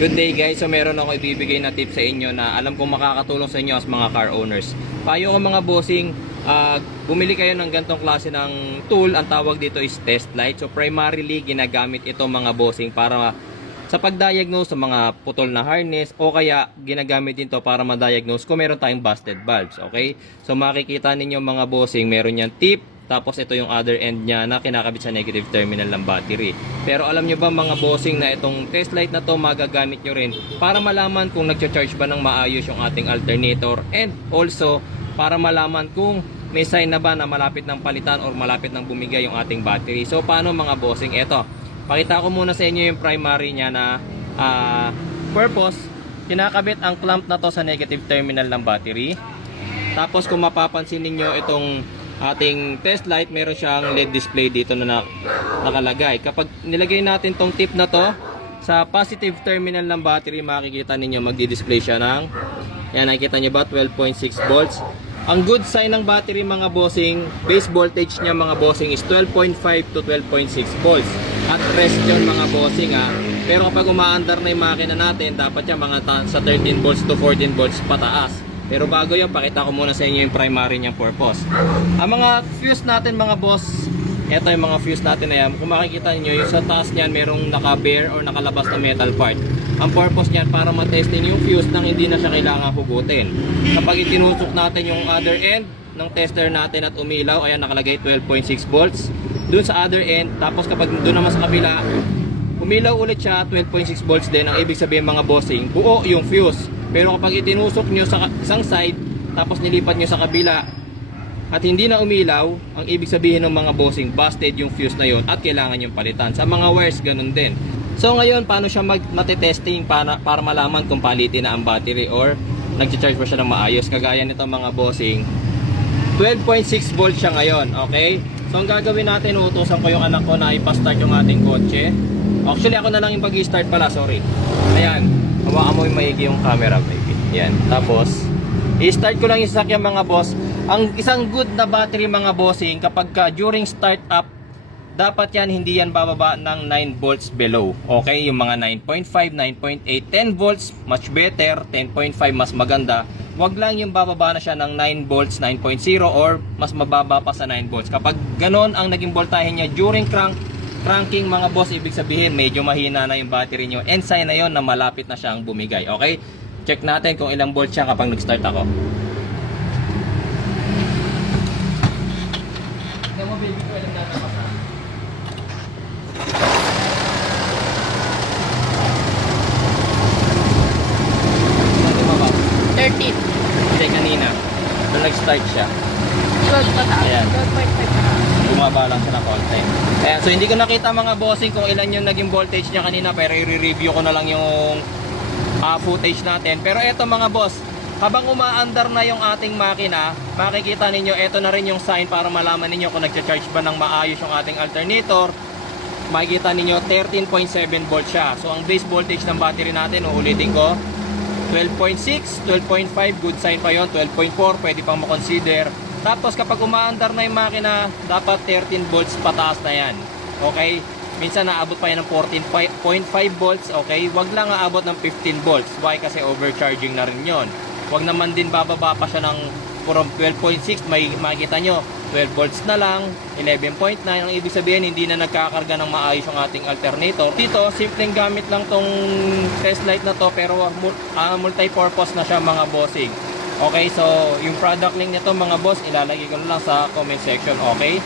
Good day guys, so meron ako ibibigay na tip sa inyo na alam kong makakatulong sa inyo as mga car owners. Payo ko mga bossing, bumili kayo ng gantong klase ng tool, ang tawag dito is test light. So primarily ginagamit ito mga bossing para sa pag-diagnose sa mga putol na harness, o kaya ginagamit din to para ma-diagnose kung meron tayong busted valves, okay? So makikita ninyo mga bossing, meron yan tip. Tapos ito yung other end niya na kinakabit sa negative terminal ng battery. Pero alam nyo ba mga bossing na itong test light na to magagamit nyo rin para malaman kung nagcha-charge ba ng maayos yung ating alternator, and also para malaman kung may sign na ba na malapit ng palitan or malapit ng bumigay yung ating battery. So paano mga bossing? Ito, pakita ko muna sa inyo yung primary niya na purpose. Kinakabit ang clamp na to sa negative terminal ng battery. Tapos kung mapapansin niyo itong ating test light, meron siyang LED display dito na nakalagay. Kapag nilagay natin tong tip na to sa positive terminal ng battery, makikita ninyo magdi-display siya ng, yan, nakikita nyo ba, 12.6 volts. Ang good sign ng battery mga bossing, base voltage niya mga bossing is 12.5 to 12.6 volts. At rest yun mga bossing ha. Pero kapag umaandar na yung makina natin, dapat yan mga sa 13 volts to 14 volts pataas. Pero bago yun, pakita ko muna sa inyo yung primary niyang purpose. Ang mga fuse natin mga boss, ito yung mga fuse natin na yan. Kung makikita niyo yung sa taas niyan, merong naka-bare or nakalabas na metal part. Ang purpose niyan para matesting yung fuse nang hindi na siya kailangan hugutin. Kapag itinusok natin yung other end ng tester natin at umilaw, ayan nakalagay 12.6 volts. Doon sa other end, tapos kapag doon naman sa kabila, umilaw ulit siya, 12.6 volts din. Ang ibig sabihin mga bossing, buo yung fuse. Pero kapag itinusok nyo sa isang side, tapos nilipat nyo sa kabila, at hindi na umilaw, ang ibig sabihin ng mga bossing, busted yung fuse na yon at kailangan yung palitan. Sa mga wires, ganun din. So ngayon, paano siya matitesting para malaman kung palitin na ang battery or nag-charge ba siya ng maayos? Kagaya nito mga bossing, 12.6 volts siya ngayon, okay? So ang gagawin natin, uutusan ko yung anak ko na ipastart yung ating kotse. Actually, ako na lang yung pag-start pala, sorry. Ayan. Hawakan mo yung maigi yung camera, baby. Yan. Tapos, i-start ko lang yung sasakyan mga boss. Ang isang good na battery mga bossing, kapag during start up, dapat yan, hindi yan bababa ng 9 volts below. Okay? Yung mga 9.5, 9.8, 10 volts, much better. 10.5, mas maganda. Wag lang yung bababa na siya ng 9 volts, 9.0, or mas mababa pa sa 9 volts. Kapag ganon ang naging voltahe niya during cranking mga boss, ibig sabihin medyo mahina na yung battery nyo, and sign na yon na malapit na siyang bumigay. Okay, check natin kung ilang volts siya kapag nag-start ako. Tignan mo baby ko, ilang tatapas ha. 13. Hindi, kanina nung nag-start siya, 12 pataas. Ayan. 12.5 pataas. bumaba lang siya ng konti. Ayan, so hindi ko nakita mga bossing kung ilan yung naging voltage niya kanina, pero i-review ko na lang yung footage natin. Pero eto mga boss, habang umaandar na yung ating makina, makikita ninyo, eto na rin yung sign para malaman ninyo kung nagcha-charge ba ng maayos yung ating alternator. Makikita ninyo 13.7 volts siya. So ang base voltage ng battery natin, uulitin ko, 12.6, 12.5, good sign pa yon. 12.4, pwede pang makonsider. Tapos kapag umaandar na yung makina, dapat 13 volts pataas na yan. Okay? Minsan naabot pa yan ng 14.5 volts. Okay? Wag lang aabot ng 15 volts. Why? Kasi overcharging na rin yon. Wag naman din bababa pa siya ng from 12.6. May makikita nyo, 12 volts na lang, 11.9. Ang ibig sabihin, hindi na nagkakarga ng maayos yung ating alternator. Dito, simpleng gamit lang tong test light na to, pero multi-purpose na siya mga bossing. Okay, so yung product link nito mga boss, ilalagay ko lang sa comment section. Okay,